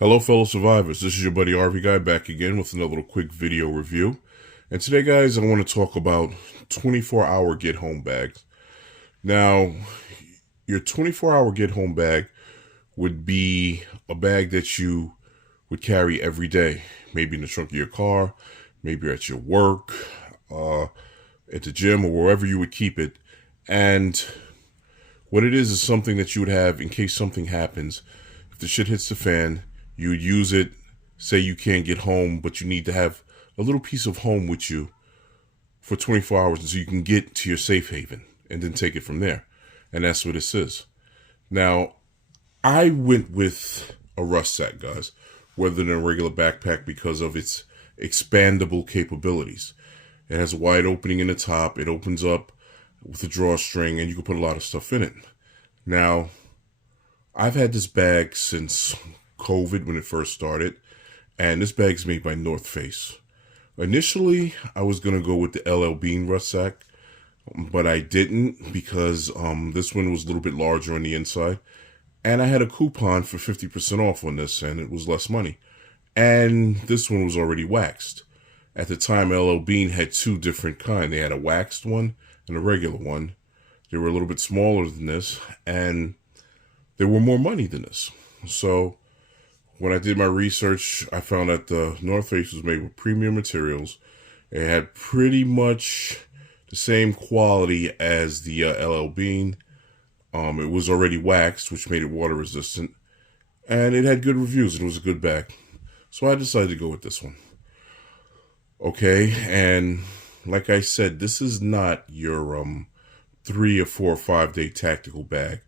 Hello fellow survivors, this is your buddy RV Guy back again with another little quick video review. And today guys, I want to talk about 24-hour get home bags. Now, your 24-hour get home bag would be a bag that you would carry every day. Maybe in the trunk of your car, maybe at your work, at the gym, or wherever you would keep it. And what it is something that you would have in case something happens. If the shit hits the fan, you would use it. Say you can't get home, but you need to have a little piece of home with you for 24 hours so you can get to your safe haven and then take it from there. And that's what this is. Now, I went with a rucksack, guys, rather than a regular backpack because of its expandable capabilities. It has a wide opening in the top. It opens up with a drawstring, and you can put a lot of stuff in it. Now, I've had this bag since COVID when it first started, and this bag's made by North Face. Initially, I was going to go with the LL Bean rucksack, but I didn't because this one was a little bit larger on the inside, and I had a coupon for 50% off on this, and it was less money. And this one was already waxed. At the time, LL Bean had two different kinds. They had a waxed one and a regular one. They were a little bit smaller than this, and they were more money than this. So when I did my research, I found that the North Face was made with premium materials. It had pretty much the same quality as the LL Bean. It was already waxed, which made it water resistant. And it had good reviews. It was a good bag. So I decided to go with this one. Okay, and like I said, this is not your 3 or 4 or 5 day tactical bag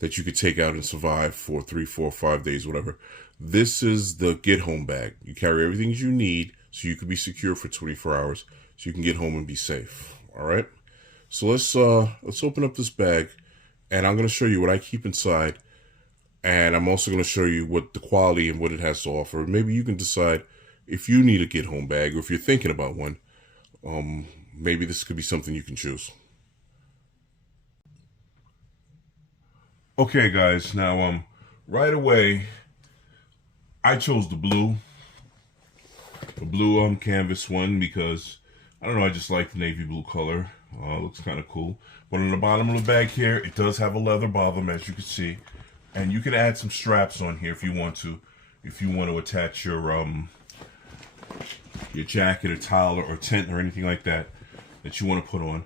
that you could take out and survive for 3, 4, 5 days, whatever. This is the get home bag. You carry everything you need so you can be secure for 24 hours so you can get home and be safe. All right. So let's open up this bag, and I'm going to show you what I keep inside, and I'm also going to show you what the quality and what it has to offer. Maybe you can decide if you need a get home bag, or if you're thinking about one. Maybe this could be something you can choose. Okay, guys. Now, right away, I chose the blue canvas one because I don't know. I just like the navy blue color. Looks kind of cool. But on the bottom of the bag here, it does have a leather bottom, as you can see, and you can add some straps on here if you want to. If you want to attach your jacket or towel or tent or anything like that you want to put on.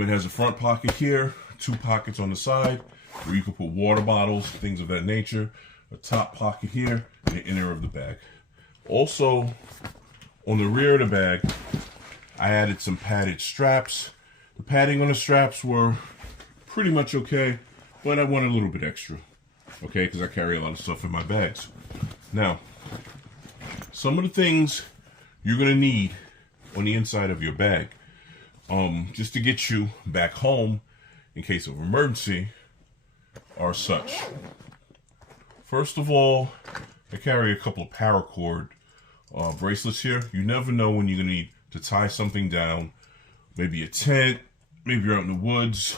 It has a front pocket here, 2 pockets on the side where you can put water bottles, things of that nature. A top pocket here, and the inner of the bag. Also, on the rear of the bag, I added some padded straps. The padding on the straps were pretty much okay, but I wanted a little bit extra, okay, because I carry a lot of stuff in my bags. Now, some of the things you're going to need on the inside of your bag, just to get you back home in case of emergency, are such. First of all, I carry a couple of paracord bracelets here. You never know when you're going to need to tie something down. Maybe a tent, maybe you're out in the woods.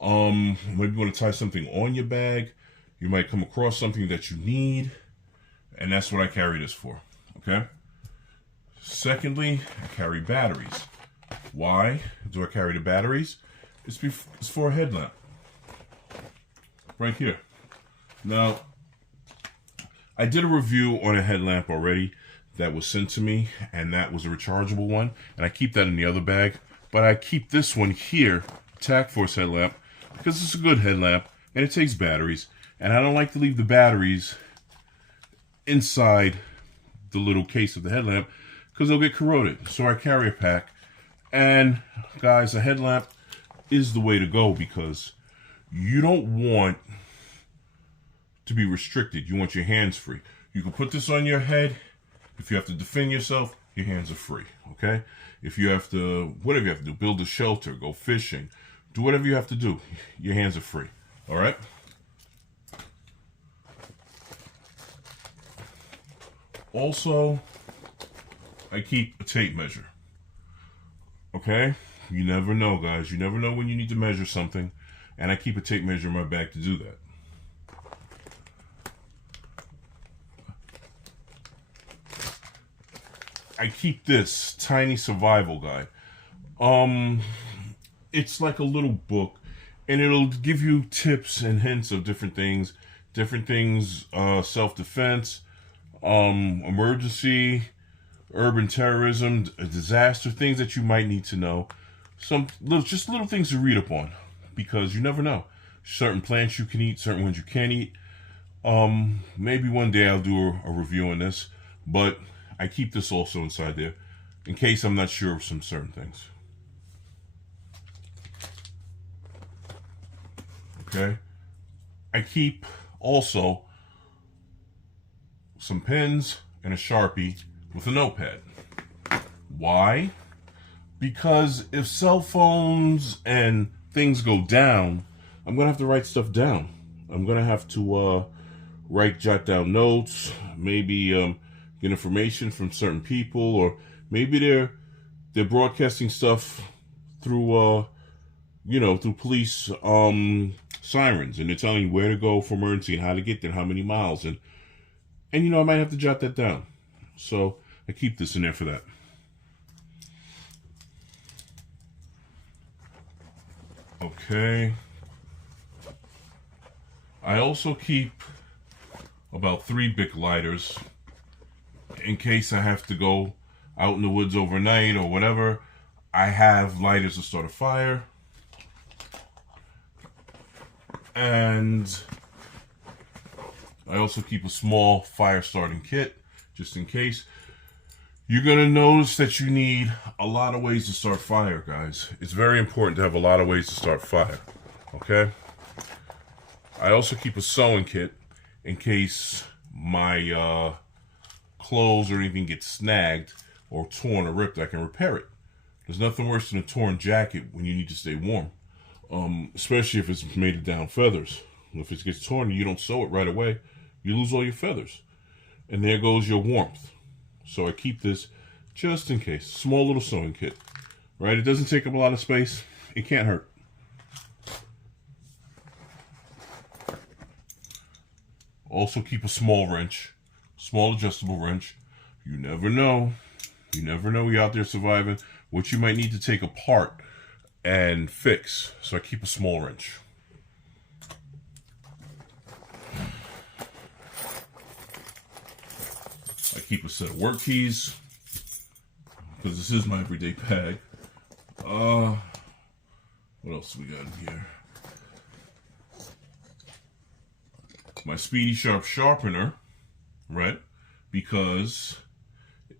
Maybe you want to tie something on your bag. You might come across something that you need, and that's what I carry this for, okay? Secondly, I carry batteries. Why do I carry the batteries? It's for a headlamp. Right here. Now, I did a review on a headlamp already that was sent to me, and that was a rechargeable one, and I keep that in the other bag, but I keep this one here, Tac Force headlamp, because it's a good headlamp, and it takes batteries, and I don't like to leave the batteries inside the little case of the headlamp, because they'll get corroded, so I carry a pack. And guys, a headlamp is the way to go, because you don't want to be restricted. You want your hands free. You can put this on your head. If you have to defend yourself, your hands are free, okay? If you have to, whatever you have to do, build a shelter, go fishing, do whatever you have to do, your hands are free, all right? Also, I keep a tape measure, okay? You never know, guys. You never know when you need to measure something, and I keep a tape measure in my bag to do that. I keep this tiny survival guide. It's like a little book, and it'll give you tips and hints of different things, self-defense, emergency, urban terrorism, disaster, things that you might need to know. Just little things to read up on, because you never know. Certain plants you can eat, certain ones you can't eat. Maybe one day I'll do a review on this, but I keep this also inside there in case I'm not sure of some certain things. Okay. I keep also some pens and a Sharpie with a notepad. Why? Because if cell phones and things go down, I'm going to have to write stuff down. I'm going to have to jot down notes, maybe get information from certain people, or maybe they're broadcasting stuff through through police sirens, and they're telling you where to go for emergency and how to get there, how many miles, and I might have to jot that down. So I keep this in there for that. Okay. I also keep about 3 Bic lighters in case I have to go out in the woods overnight or whatever. I have lighters to start a fire. And I also keep a small fire starting kit just in case. You're going to notice that you need a lot of ways to start fire, guys. It's very important to have a lot of ways to start fire. Okay? I also keep a sewing kit in case my clothes or anything gets snagged or torn or ripped. I can repair it. There's nothing worse than a torn jacket when you need to stay warm. Especially if it's made of down feathers. If it gets torn and you don't sew it right away, you lose all your feathers. And there goes your warmth. So I keep this just in case. Small little sewing kit. Right? It doesn't take up a lot of space. It can't hurt. Also keep a small wrench. Small adjustable wrench. You never know. You never know you're out there surviving. What you might need to take apart and fix. So I keep a small wrench. I keep a set of work keys because this is my everyday bag. What else we got in here? My Speedy Sharp sharpener, right? Because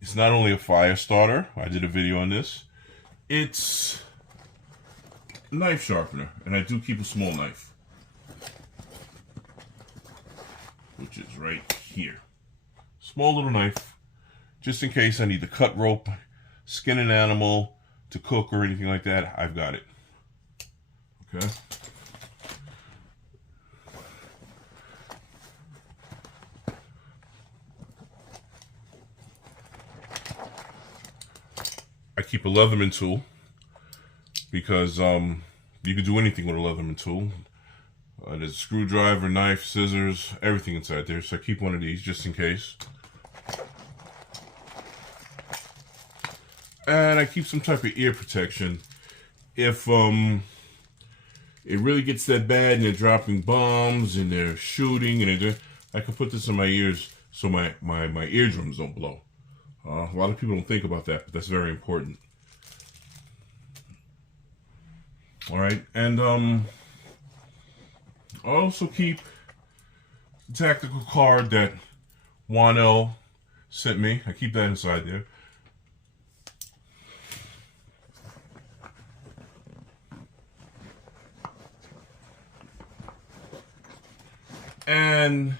it's not only a fire starter. I did a video on this. It's knife sharpener, and I do keep a small knife, which is right here. Small little knife, just in case I need to cut rope, skin an animal, to cook or anything like that. I've got it. Okay. I keep a Leatherman tool because you can do anything with a Leatherman tool. There's a screwdriver, knife, scissors, everything inside there. So I keep one of these just in case. And I keep some type of ear protection. If it really gets that bad and they're dropping bombs and they're shooting and I can put this in my ears so my eardrums don't blow. A lot of people don't think about that, but that's very important. All right, and I also keep the tactical card that Juan L sent me. I keep that inside there. And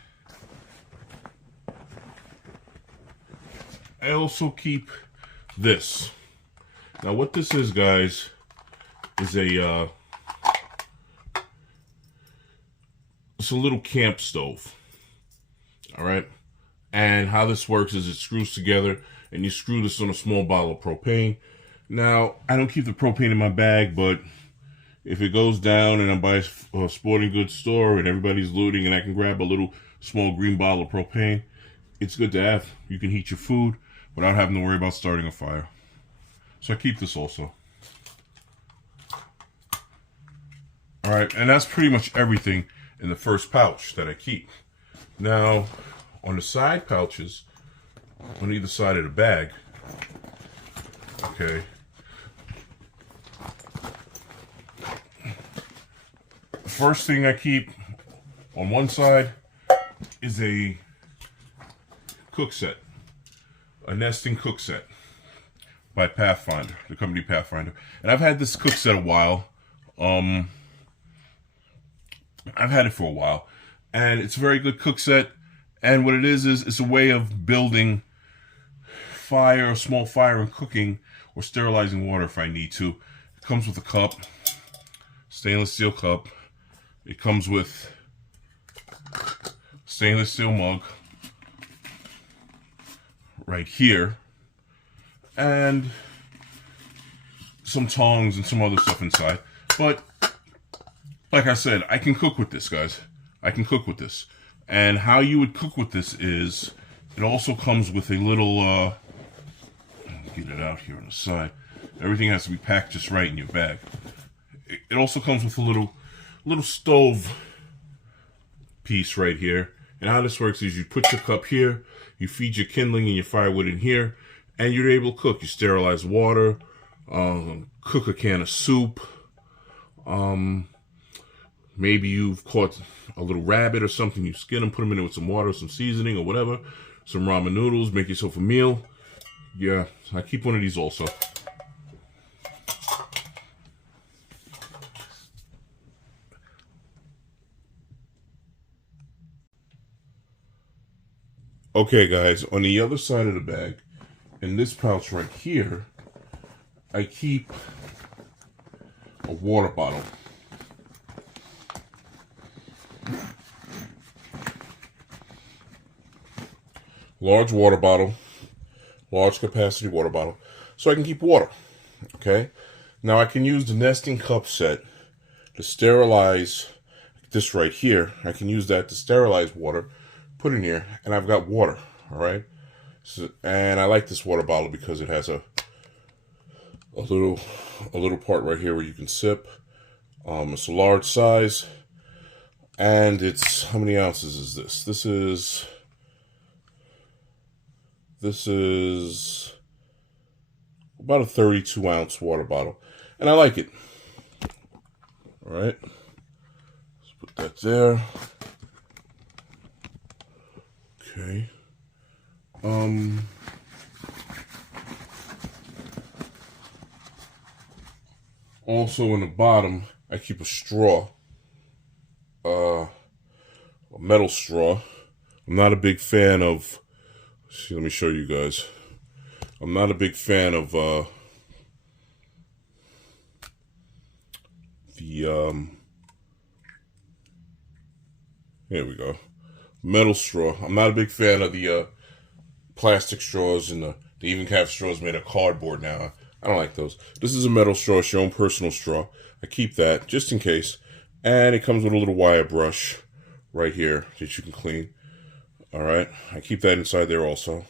I also keep this. Now what this is, guys, is it's a little camp stove. All right. And how this works is it screws together and you screw this on a small bottle of propane. Now, I don't keep the propane in my bag, but if it goes down and I'm by a sporting goods store and everybody's looting and I can grab a little small green bottle of propane, it's good to have. You can heat your food. without having to worry about starting a fire. So I keep this also. Alright, and that's pretty much everything in the first pouch that I keep. Now, on the side pouches, on either side of the bag, okay, the first thing I keep on one side is a cook set, a nesting cook set by Pathfinder, the company Pathfinder. And I've had this cook set a while. I've had it for a while, and it's a very good cook set. And what it is it's a way of building fire, a small fire, and cooking or sterilizing water if I need to. It comes with a cup, stainless steel cup. It comes with stainless steel mug right here, and some tongs and some other stuff inside. But like I said, I can cook with this, guys. I can cook with this. And how you would cook with this is, it also comes with a little, get it out here on the side. Everything has to be packed just right in your bag. It also comes with a little stove piece right here. And how this works is you put your cup here, you feed your kindling and your firewood in here, and you're able to cook. You sterilize water, cook a can of soup, maybe you've caught a little rabbit or something, you skin them, put them in there with some water, some seasoning or whatever, some ramen noodles, make yourself a meal. Yeah, I keep one of these also. Okay guys, on the other side of the bag, in this pouch right here, I keep a water bottle. Large water bottle, large capacity water bottle, so I can keep water, okay? Now I can use the nesting cup set to sterilize this right here. I can use that to sterilize water, put in here, and I've got water, all right? So, and I like this water bottle because it has a little part right here where you can sip. It's a large size, and it's, how many ounces is this? This is about a 32-ounce water bottle, and I like it. All right, let's put that there. Okay. Also in the bottom, I keep a straw, a metal straw. I'm not a big fan of. See, let me show you guys. I'm not a big fan of here we go, metal straw. I'm not a big fan of the plastic straws and they even have straws made of cardboard now. I don't like those. This is a metal straw, it's your own personal straw. I keep that just in case. And it comes with a little wire brush right here that you can clean. All right, I keep that inside there also.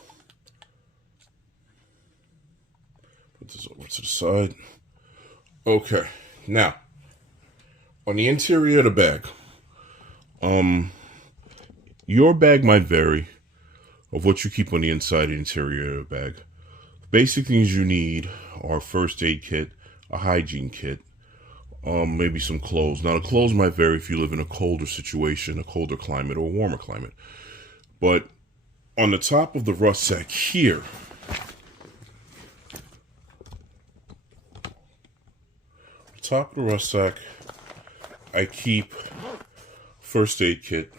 Put this over to the side. Okay, now, on the interior of the bag, your bag might vary of what you keep on the inside and interior of the bag. Basic things you need are first aid kit, a hygiene kit, maybe some clothes. Now, the clothes might vary if you live in a colder situation, a colder climate, or a warmer climate. But on the top of the rucksack here, I keep first aid kit.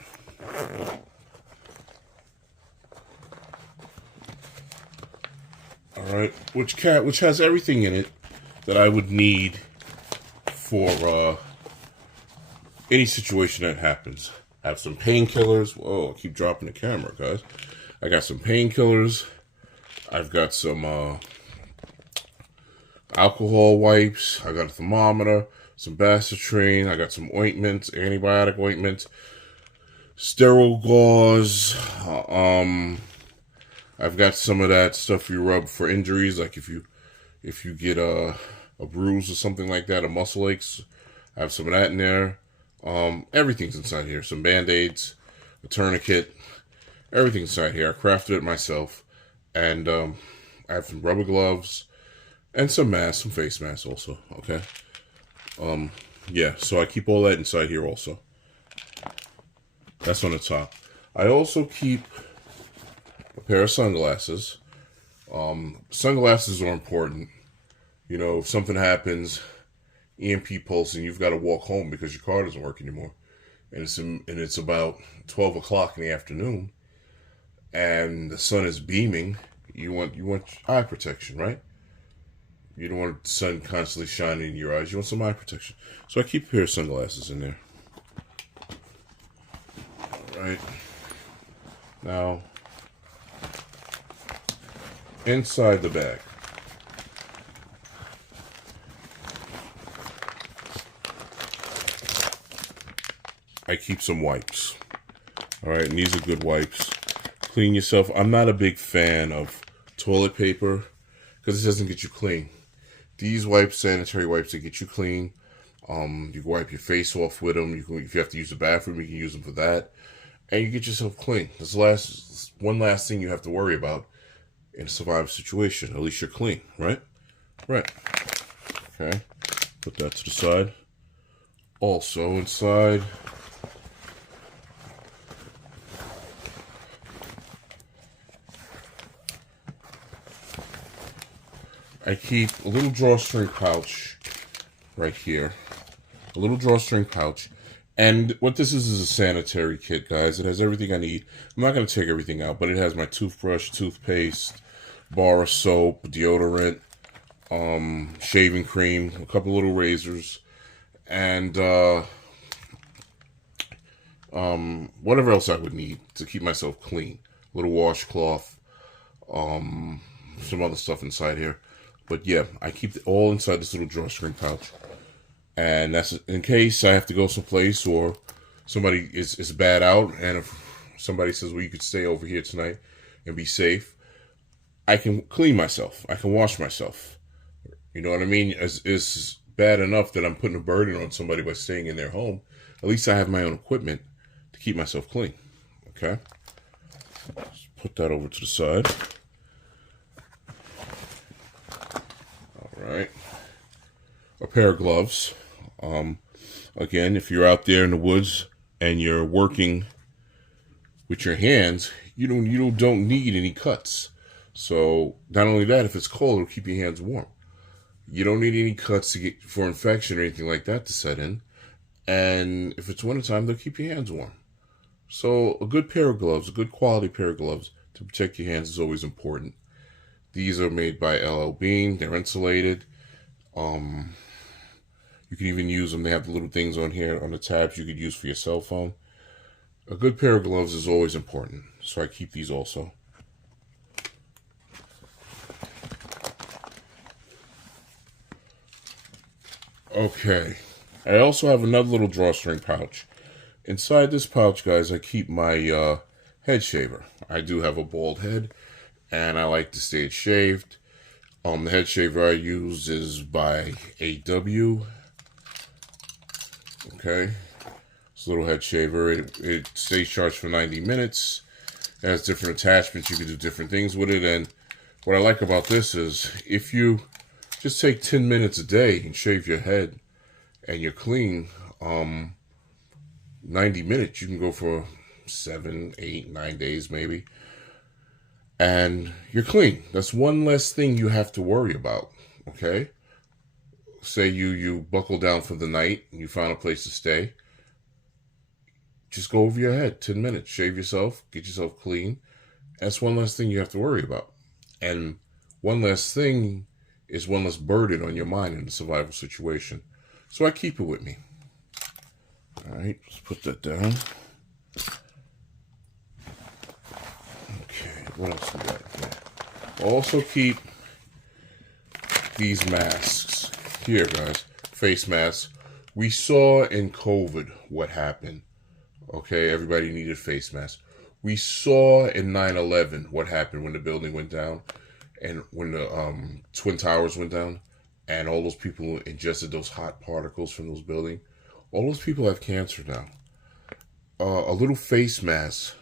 All right, which has everything in it that I would need for any situation that happens. I have some painkillers. Whoa, I keep dropping the camera, guys. I got some painkillers. I've got some alcohol wipes. I got a thermometer, some Bacitrine. I got some ointments, antibiotic ointments, sterile gauze. I've got some of that stuff you rub for injuries, like if you get a bruise or something like that, a muscle aches. I have some of that in there. Everything's inside here. Some Band-Aids, a tourniquet, everything's inside here. I crafted it myself. And I have some rubber gloves and some masks, some face masks also, okay? Yeah, so I keep all that inside here also. That's on the top. I also keep a pair of sunglasses. Sunglasses are important. You know, if something happens, EMP pulse, and you've got to walk home because your car doesn't work anymore, and it's about 12 o'clock in the afternoon, and the sun is beaming, you want eye protection, right? You don't want the sun constantly shining in your eyes. You want some eye protection. So I keep a pair of sunglasses in there. All right. Now, inside the bag, I keep some wipes. All right, and these are good wipes. Clean yourself. I'm not a big fan of toilet paper because it doesn't get you clean. These wipes, sanitary wipes, they get you clean. You can wipe your face off with them. If you have to use the bathroom, you can use them for that. And you get yourself clean. That's one last thing you have to worry about in a survival situation. At least you're clean, right? Right. Okay. Put that to the side. Also inside, I keep a little drawstring pouch right here. A little drawstring pouch. And what this is a sanitary kit, guys. It has everything I need. I'm not going to take everything out, but it has my toothbrush, toothpaste, bar of soap, deodorant, shaving cream, a couple little razors, and whatever else I would need to keep myself clean. A little washcloth, some other stuff inside here. But yeah, I keep it all inside this little drawstring pouch. And that's in case I have to go someplace or somebody is bad out, and if somebody says, well, you could stay over here tonight and be safe, I can clean myself. I can wash myself. You know what I mean? It's bad enough that I'm putting a burden on somebody by staying in their home. At least I have my own equipment to keep myself clean. Okay? Let's put that over to the side. All right. A pair of gloves. Again, if you're out there in the woods and you're working with your hands, you don't need any cuts. So not only that, if it's cold, it'll keep your hands warm. You don't need any cuts to get for infection or anything like that to set in. And if it's wintertime, they'll keep your hands warm. So a good pair of gloves, a good quality pair of gloves to protect your hands is always important. These are made by LL Bean. They're insulated. You can even use them. They have the little things on here on the tabs you could use for your cell phone. A good pair of gloves is always important. So I keep these also. Okay. I also have another little drawstring pouch. Inside this pouch, guys, I keep my head shaver. I do have a bald head, and I like to stay it shaved. The head shaver I use is by AW. Okay. It's a little head shaver. It stays charged for 90 minutes. It has different attachments. You can do different things with it. And what I like about this is if you just take 10 minutes a day and shave your head and you're clean, 90 minutes, you can go for 7, 8, 9 days maybe. And you're clean. That's one less thing you have to worry about, okay? Say you buckle down for the night and you found a place to stay. Just go over your head, 10 minutes, shave yourself, get yourself clean. That's one less thing you have to worry about. And one less thing is one less burden on your mind in a survival situation. So I keep it with me. All right, let's put that down. Okay, what else we got here? Also keep these masks here, guys. Face masks. We saw in COVID what happened. Okay, everybody needed face masks. We saw in 9/11 what happened when the building went down and when the Twin Towers went down and all those people ingested those hot particles from those buildings. All those people have cancer now. A little face mask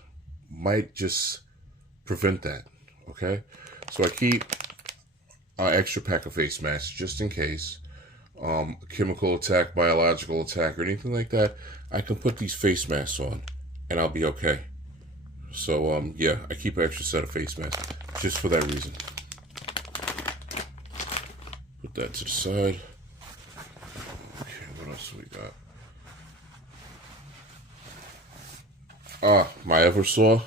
might just prevent that, okay? So I keep an extra pack of face masks just in case. Chemical attack, biological attack, or anything like that. I can put these face masks on and I'll be okay. So, yeah, I keep an extra set of face masks just for that reason. Put that to the side. Okay, what else we got? My Eversaw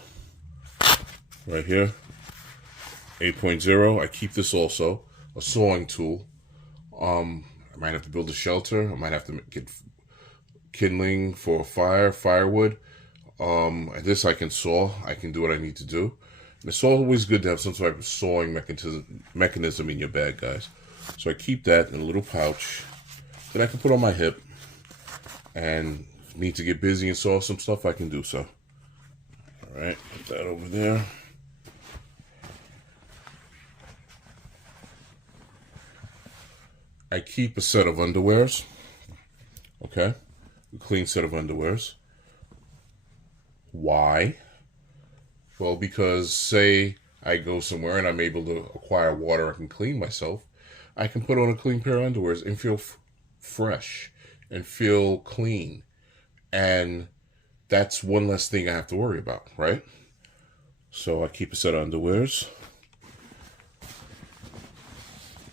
right here, 8.0. I keep this also, a sawing tool. I might have to build a shelter. I might have to get kindling for a fire, firewood. This I can saw. I can do what I need to do. And it's always good to have some type of sawing mechanism in your bag, guys. So I keep that in a little pouch that I can put on my hip. And if I need to get busy and saw some stuff, I can do so. All right, put that over there. I keep a set of underwears. Okay, a clean set of underwears. Why? Well, because say I go somewhere and I'm able to acquire water, I can clean myself. I can put on a clean pair of underwears and feel fresh and feel clean. And that's one less thing I have to worry about, right? So I keep a set of underwears.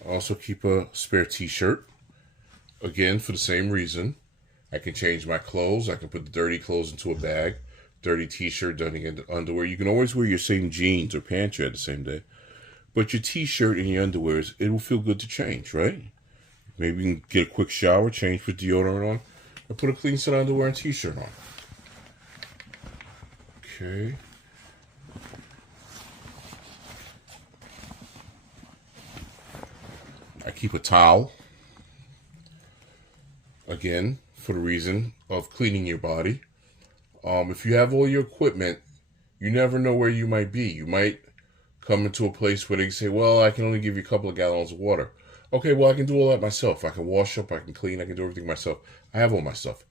I also keep a spare t-shirt. Again, for the same reason. I can change my clothes. I can put the dirty clothes into a bag. Dirty t-shirt, dirty underwear. You can always wear your same jeans or pants you had the same day. But your t-shirt and your underwears, it will feel good to change, right? Maybe you can get a quick shower, change, put deodorant on, and put a clean set of underwear and t-shirt on. Okay. I keep a towel. Again, for the reason of cleaning your body. If you have all your equipment, you never know where you might be. You might come into a place where they say, well, I can only give you a couple of gallons of water. Okay, well, I can do all that myself. I can wash up, I can clean, I can do everything myself. I have all my stuff.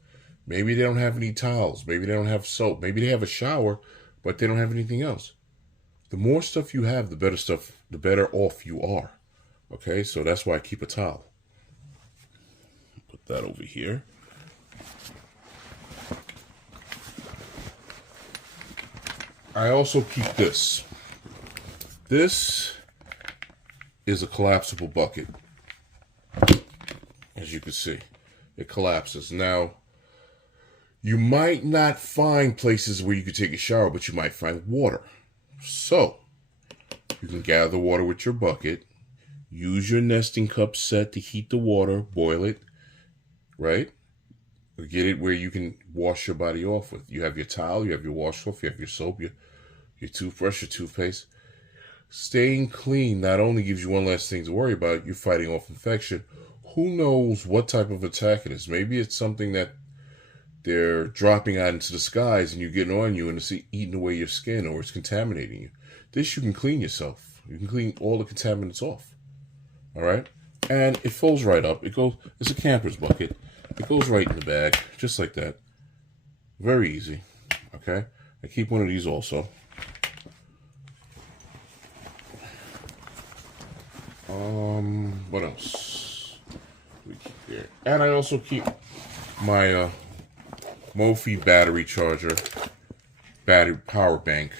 Maybe they don't have any towels. Maybe they don't have soap. Maybe they have a shower, but they don't have anything else. The more stuff you have, the better off you are. Okay, so that's why I keep a towel. Put that over here. I also keep this. This is a collapsible bucket. As you can see, it collapses. Now, you might not find places where you could take a shower, but you might find water. So, you can gather water with your bucket. Use your nesting cup set to heat the water, boil it, right? Or get it where you can wash your body off with. You have your towel, you have your washcloth, you have your soap, your toothbrush, your toothpaste. Staying clean not only gives you one less thing to worry about, you're fighting off infection. Who knows what type of attack it is? Maybe it's something that they're dropping out into the skies and you're getting on you and it's eating away your skin or it's contaminating you. This you can clean yourself. You can clean all the contaminants off. All right? And it folds right up. It's a camper's bucket. It goes right in the bag, just like that. Very easy. Okay? I keep one of these also. What else we keep there? And I also keep my Mophie battery charger, battery power bank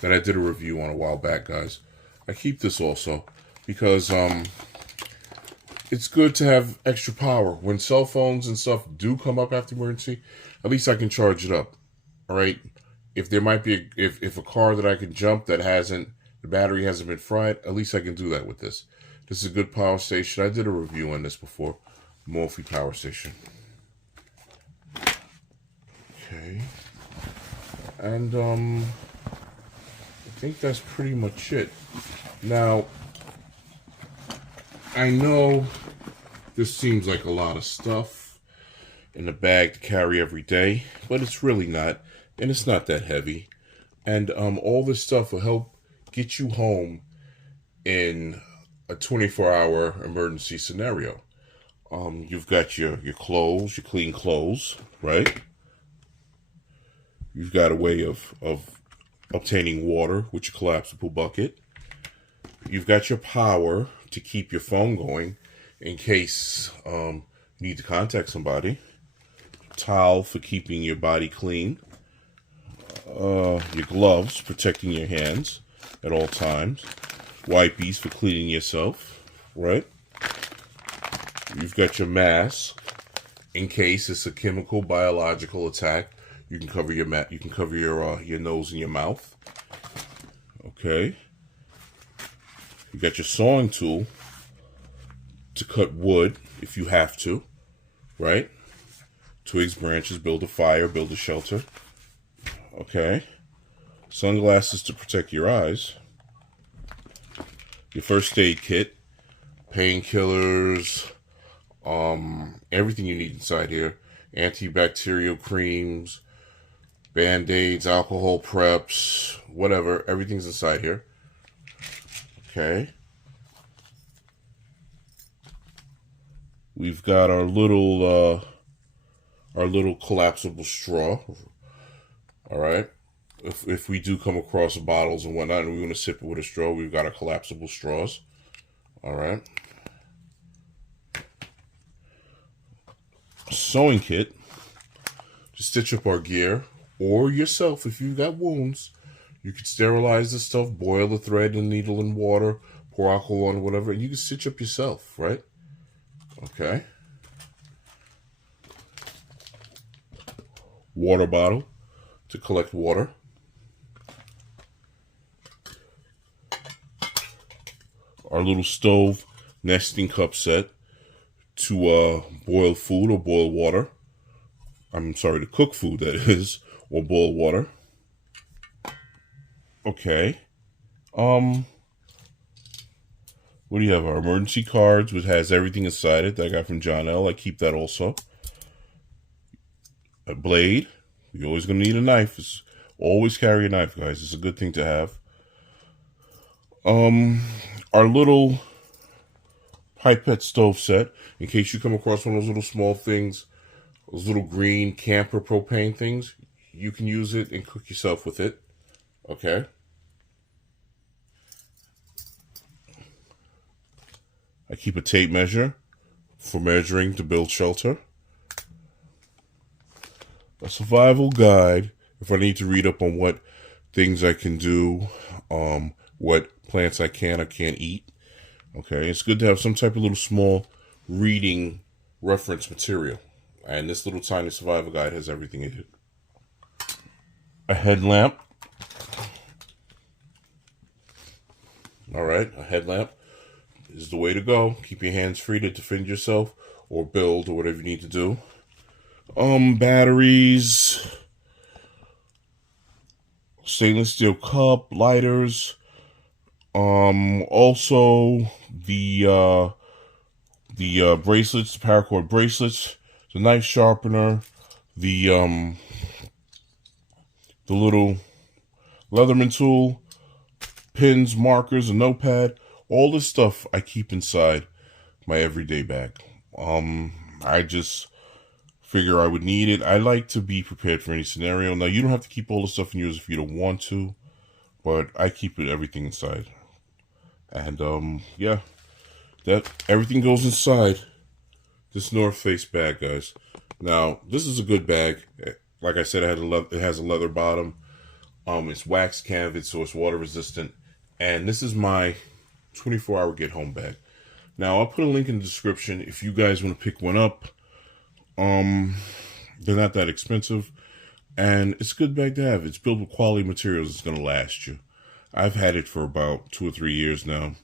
that I did a review on a while back, guys. I keep this also because it's good to have extra power. When cell phones and stuff do come up after emergency, at least I can charge it up. All right? If there might be if a car that I can jump that the battery hasn't been fried, at least I can do that with this. This is a good power station. I did a review on this before. Mophie power station. Okay. And I think that's pretty much it. Now, I know this seems like a lot of stuff in the bag to carry every day, but it's really not. And it's not that heavy. And all this stuff will help get you home in a 24-hour emergency scenario. You've got your clothes, your clean clothes, right? You've got a way of obtaining water with your collapsible bucket. You've got your power to keep your phone going in case you need to contact somebody. Towel for keeping your body clean. Your gloves protecting your hands at all times. Wipies for cleaning yourself, right? You've got your mask in case it's a chemical, biological attack. You can cover your your nose and your mouth. Okay. You got your sawing tool to cut wood if you have to, right? Twigs, branches, build a fire, build a shelter. Okay. Sunglasses to protect your eyes. Your first aid kit, painkillers, everything you need inside here. Antibacterial creams, Band-Aids, alcohol preps, whatever. Everything's inside here. Okay. We've got our little collapsible straw. All right. If we do come across bottles and whatnot and we want to sip it with a straw, we've got our collapsible straws. All right. Sewing kit to stitch up our gear, or yourself if you've got wounds. You could sterilize this stuff, boil the thread and needle in water, pour alcohol on whatever, and you can stitch up yourself, right? Okay. Water bottle to collect water. Our little stove nesting cup set to boil food or boil water. I'm sorry, to cook food, that is, or boil water. Okay. What do you have? Our emergency cards, which has everything inside it that I got from John L. I keep that also. A blade. You're always going to need a knife. Always carry a knife, guys. It's a good thing to have. Our little pipette stove set, in case you come across one of those little small things, those little green camper propane things, you can use it and cook yourself with it. Okay. I keep a tape measure for measuring to build shelter. A survival guide if I need to read up on what things I can do, what plants I can or can't eat. Okay, it's good to have some type of little small reading reference material. And this little tiny survival guide has everything in it. A headlamp. All right, a headlamp is the way to go. Keep your hands free to defend yourself or build or whatever you need to do. Batteries, stainless steel cup, lighters. Also the bracelets, the paracord bracelets, the knife sharpener, the little Leatherman tool, pins, markers, a notepad. All this stuff I keep inside my everyday bag. I just figure I would need it. I like to be prepared for any scenario. Now, you don't have to keep all the stuff in yours if you don't want to, but I keep everything inside. And yeah, that everything goes inside this North Face bag, guys. Now, this is a good bag. Like I said, it has a leather bottom. It's wax canvas, so it's water resistant. And this is my 24-hour get home bag. Now, I'll put a link in the description if you guys want to pick one up. They're not that expensive, and it's a good bag to have. It's built with quality materials. It's going to last you. I've had it for about 2 or 3 years now.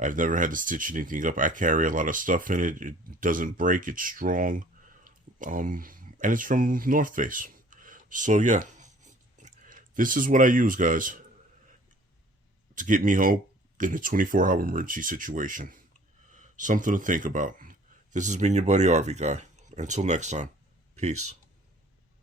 I've never had to stitch anything up. I carry a lot of stuff in it. It doesn't break. It's strong. And it's from North Face. So, yeah. This is what I use, guys, to get me home in a 24-hour emergency situation. Something to think about. This has been your buddy RV guy. Until next time, peace.